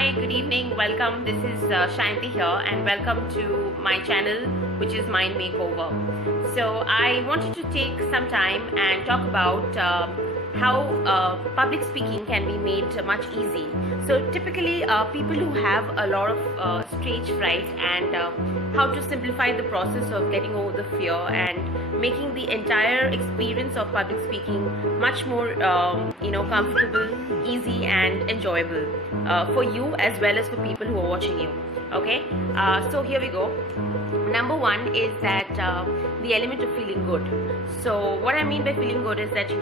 Hi, good evening, welcome. This is Shanti here, and welcome to my channel, which is Mind Makeover. So I wanted to take some time and talk about how public speaking can be made much easy. So typically people who have a lot of stage fright, and how to simplify the process of getting over the fear and making the entire experience of public speaking much more comfortable, easy and enjoyable for you as well as for people who are watching you. Okay, so here we go. Number one is that the element of feeling good. So what I mean by feeling good is that you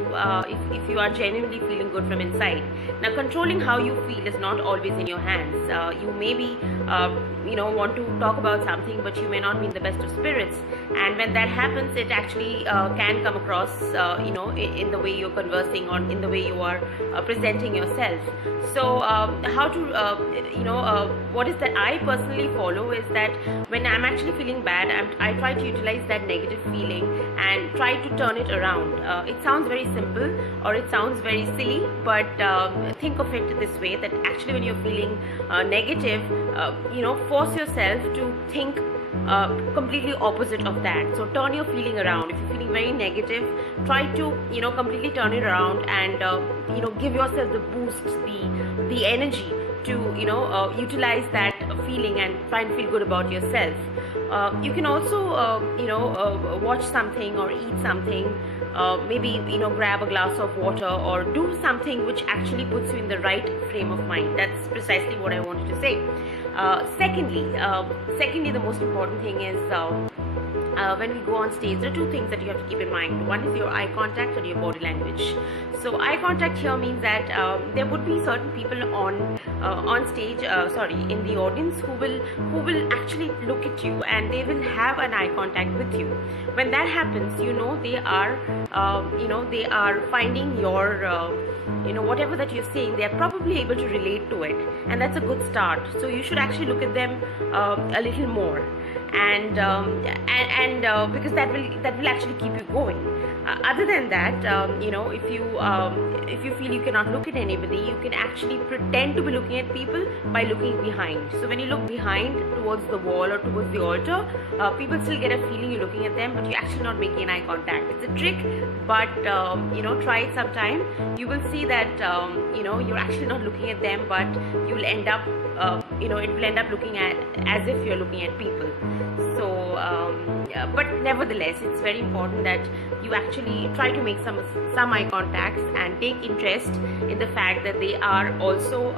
if you are genuinely feeling good from inside. Now, controlling how you feel is not always in your hands. You may be want to talk about something, but you may not be in the best of spirits, and when that happens, it actually can come across in the way you're conversing or in the way you are presenting yourself. So how to what is that I personally follow is that when I'm actually feeling bad, I try to utilize that negative feeling and try to turn it around. It sounds very simple or it sounds very silly, but think of it this way, that actually when you're feeling negative, force yourself to think completely opposite of that. So turn your feeling around. If you're feeling very negative, try to completely turn it around and give yourself the boost, the energy to utilize that feeling and try and feel good about yourself. You can also watch something or eat something, maybe grab a glass of water or do something which actually puts you in the right frame of mind. That's precisely what I wanted to say. Secondly, the most important thing is when we go on stage, there are two things that you have to keep in mind. One is your eye contact and your body language. So eye contact here means that there would be certain people on stage, in the audience, who will actually look at you and they will have an eye contact with you. When that happens, they are finding your whatever that you're saying, they are probably able to relate to it, and that's a good start. So you should actually look at them a little more, and because that will actually keep you going. Other than that, if you feel you cannot look at anybody, you can actually pretend to be looking at people by looking behind. So when you look behind towards the wall or towards the altar, people still get a feeling you're looking at them, but you're actually not making eye contact. It's a trick, but try it sometime. You will see that you're actually not looking at them, but you'll end up it will end up looking at as if you're looking at people. So but nevertheless, it's very important that you actually try to make some eye contacts and take interest in the fact that they are also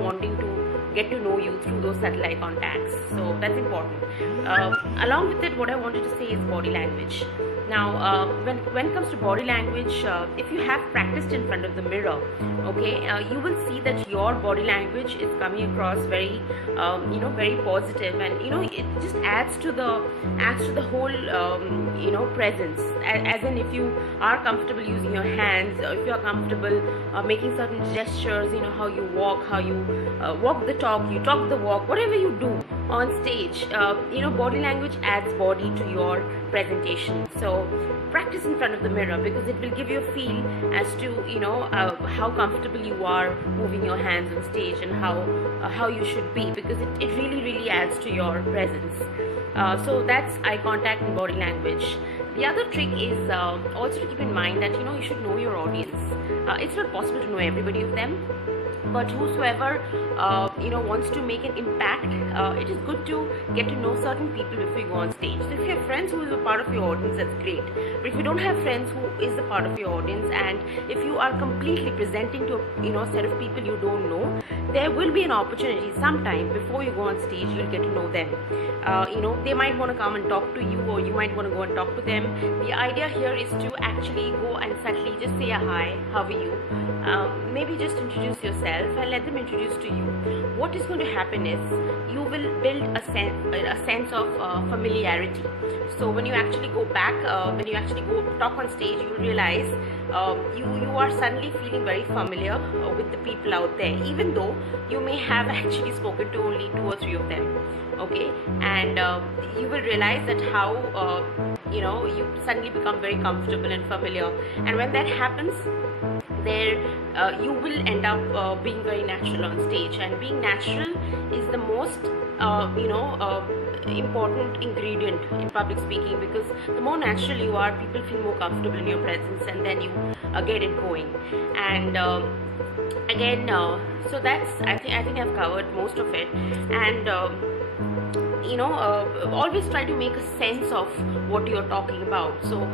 wanting to get to know you through those subtle eye contacts. So that's important. Along with it, what I wanted to say is body language. Now, when it comes to body language, if you have practiced in front of the mirror, okay, you will see that your body language is coming across very, very positive, and it just adds to the whole, presence. As in, if you are comfortable using your hands, or if you are comfortable making certain gestures, how you walk, how you walk the talk, you talk the walk, whatever you do on stage, body language adds body to your presentation. So practice in front of the mirror, because it will give you a feel as to how comfortable you are moving your hands on stage, and how you should be, because it really adds to your presence. So that's eye contact and body language. The other trick is also to keep in mind that you should know your audience. It's not possible to know everybody of them, but whosoever wants to make an impact, it is good to get to know certain people before you go on stage. So if you have friends who is a part of your audience, that's great. But if you don't have friends who is a part of your audience, and if you are completely presenting to a set of people you don't know, there will be an opportunity sometime before you go on stage, you'll get to know them. They might want to come and talk to you, or you might want to go and talk to them. The idea here is to actually go and subtly just say a hi, how are you? Maybe just introduce yourself and let them introduce to you. What is going to happen is you will build a sense of familiarity. So when you actually go back, when you actually go talk on stage, you will realize you are suddenly feeling very familiar with the people out there, even though you may have actually spoken to only 2 or 3 of them. Okay, and you will realize that how you suddenly become very comfortable and familiar, and when that happens, there you will end up being very natural on stage. And being natural is the most important ingredient in public speaking, because the more natural you are, people feel more comfortable in your presence, and then you get it going. And again, so that's, I think I've covered most of it. And always try to make a sense of what you're talking about. So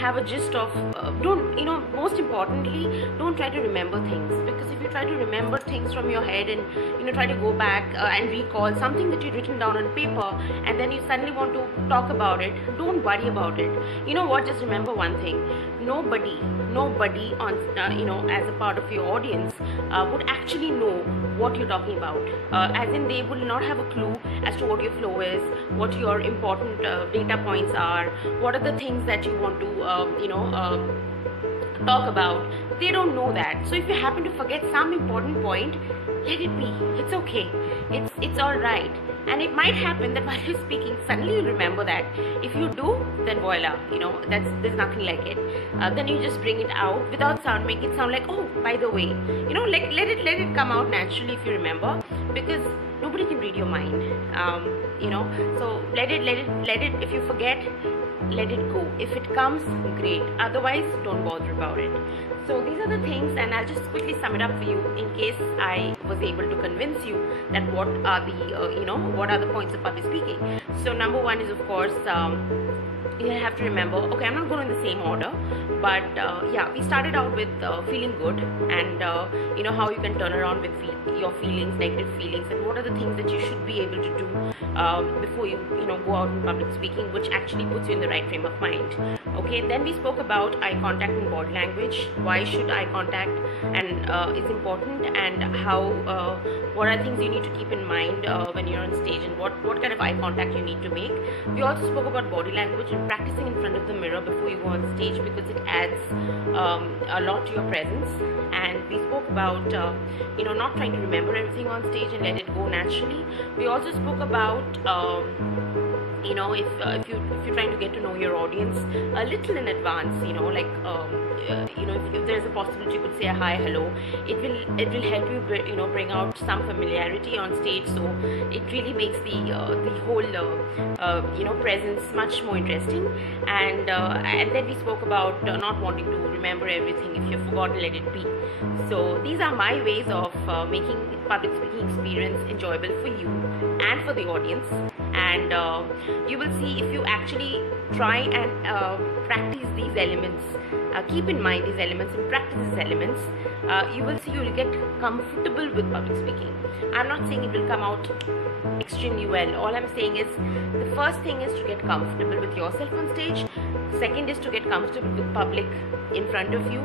have a gist of don't most importantly, don't try to remember things, because if you try to remember things from your head and try to go back and recall something that you've written down on paper, and then you suddenly want to talk about it, don't worry about it. You know what, just remember one thing: nobody on as a part of your audience would actually know what you're talking about, as in they will not have a clue as to what your flow is, what your important data points are, what are the things that you want to talk about. They don't know that. So if you happen to forget some important point, let it be. It's okay. It's all right. And it might happen that while you're speaking, suddenly you remember that. If you do, then voila, there's nothing like it. Then you just bring it out without make it sound like, oh, by the way, let it come out naturally if you remember, because nobody can read your mind. So let it. If you forget, let it go. If it comes, great. Otherwise, don't bother about it. So these are the things, and I'll just quickly sum it up for you in case I was able to convince you that what are the points of public speaking. So number one is, of course, you have to remember, okay, I'm not going in the same order, but yeah, we started out with feeling good, and how you can turn around with your feelings, negative feelings, and what are the things that you should be able to do before you go out in public speaking, which actually puts you in the right frame of mind. Okay, then we spoke about eye contact and body language. Why should eye contact and is important, and how what are things you need to keep in mind when you're on stage, and what kind of eye contact you need to make. We also spoke about body language and practicing in front of the mirror before you go on stage, because it adds a lot to your presence. And we spoke about not trying to remember everything on stage and let it go naturally. We also spoke about if you're trying to get to know your audience a little in advance, if there's a possibility you could say a hi, hello, it will help you bring out some familiarity on stage, so it really makes the whole presence much more interesting. And then we spoke about not wanting to remember everything. If you've forgotten, let it be. So these are my ways of making public speaking experience enjoyable for you and for the audience. And you will see, if you actually try and practice these elements, keep in mind these elements and practice these elements, you will see you will get comfortable with public speaking. I'm not saying it will come out extremely well. All I'm saying is, the first thing is to get comfortable with yourself on stage. Second is to get comfortable with public in front of you.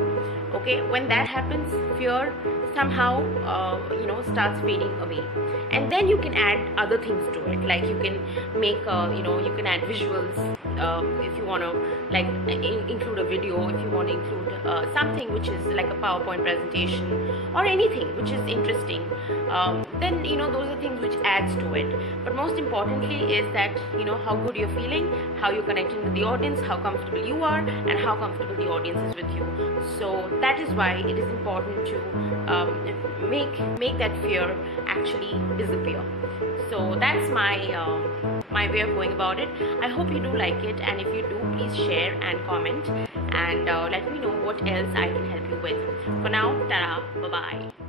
Okay, when that happens, fear somehow starts fading away, and then you can add other things to it, like you can make you can add visuals if you want to, like include a video, if you want to include something which is like a PowerPoint presentation or anything which is interesting, then those are things which adds to it. But most importantly is that how good you're feeling, how you're connecting with the audience, how comfortable you are, and how comfortable the audience is with you. So that is why it is important to make that fear actually disappear. So that's my my way of going about it. I hope you do like it, and if you do, please share and comment, and let me know what else I can help you with. For now, ta-ra, bye-bye.